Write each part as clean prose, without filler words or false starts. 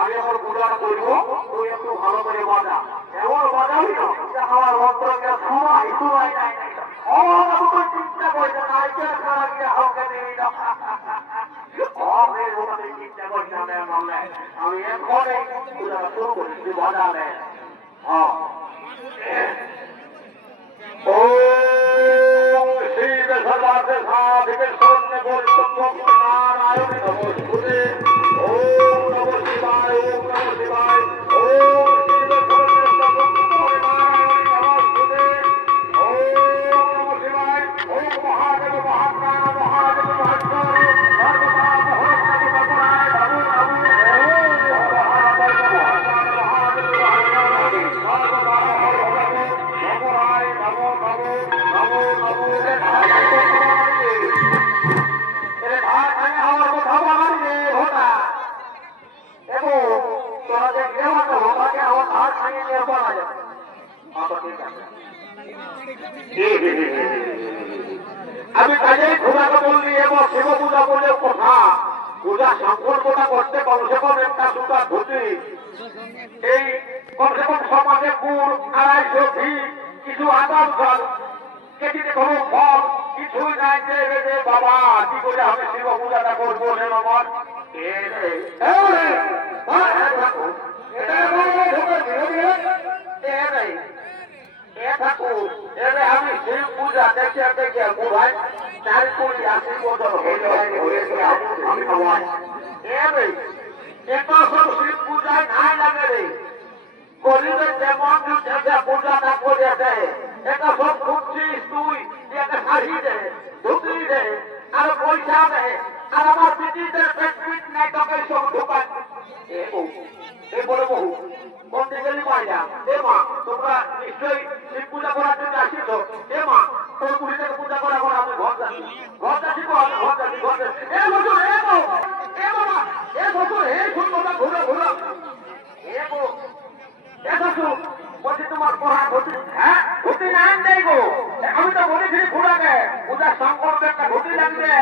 আমি আমার পূজা করবো, তুই একটু ভালো করে বাজা, এমন বাজাবি না আমার মন্ত্রকে সবাই সবাই নাই চিন্তা করছে নাইকেল খাওয়া গিয়ে হালকা দিবি না। চিন্তা করছি আমি এখনই পূজা শুরু করি, তুই বাজাবে। শিব সদাতে সাধিকে সৈন্য বৈষ্ণব নারায়ণ নমস্তুতে। ওম নমঃ শিবায়, ওম নমঃ শিবায়, ওম শিব সৈন্য নারায়ণ নমস্তুতে। ওম নমঃ শিবায়, ওম মহাদেব মহাপ্রাণ মহাদেব মহেশ্বর সর্বদা মহোৎসব বপরায় নমো নমো। ওম মহাদেব মহাপ্রাণ মহাদেব মহেশ্বর সর্বদা মহোৎসব বপরায় নমো নমো নমো নমো। আমি কাজে পূজাকে বললি এবং শিব পূজা বলে কথা, পূজা সংকল্পটা করতে কমসে কম একটা দুটা ধুতি, এই কমসে কম সমাজে গুড় 250 ঘি, কিছু আদার জল, কেজিতে কোনো ফল কিছুই নাই। যে বাবা কি করে আমি শিব পূজাটা করবো রে আমার আমি শিব পূজা দেখে দেখে বুড়াই 40-80 বছর শিব পূজায় নাই লাগে রে। গরিবের যেমন পূজাটা করেছে এটা সব খুঁজছিস তুই, একটা শাড়ি দে, ধুতি দে, আর পয়সা দে, আর আমার দিদিদের পেটপিট নাই তোকে সব ঢোকান। এ বলে বহু বলতে গেলি মাইয়া, এ মা তোমরা নিশ্চয়ই শিব পূজা করার জন্য আসিস। এ মা তোর পুরীদের পূজা করা করে আমি ঘর যাচ্ছি, ঘর যাচ্ছি, ঘর যাচ্ছি, ঘর যাচ্ছি। এ বছর এ বাবা, এ বছর হে সুন্দর ঘুরো ঘুরো। এ গো এ শ্বশুর বলছি তোমার পড়া ধুতি, হ্যাঁ ধুতি নাই নেই গো। আমি তো বলেছি ঘুরাবে পূজার সংকল্পে একটা ধুতি লাগবে,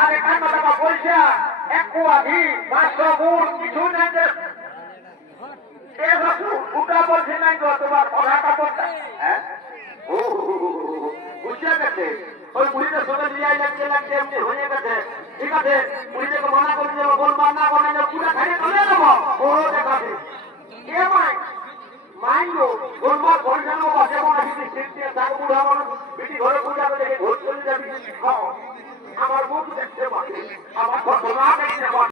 আর 51 টাকা পয়সা, 1 কুয়া ঘি, 500 গুড়, কিছু নাই। ওটা বলছি নাই গো, তোমার পড়াটা করতে। হ্যাঁ বুঝতে গেছে, ওই বুড়িদের সঙ্গে নিয়ে লাগছে লাগছে এমনি হয়ে গেছে। ঠিক আছে বুড়িদেরকে মানা করে দেবো, বলবার না করে পূজা খাইয়ে চলে যাবো। ও দেখাবে এ মাই মাইন্ড বলবার পয়সানো বাসে মনে বিটি ঘরে পূজা করে ঘর চলে যাবি। আমার মুখ দেখতে পারে, আমার ঘটনা দেখতে পারে।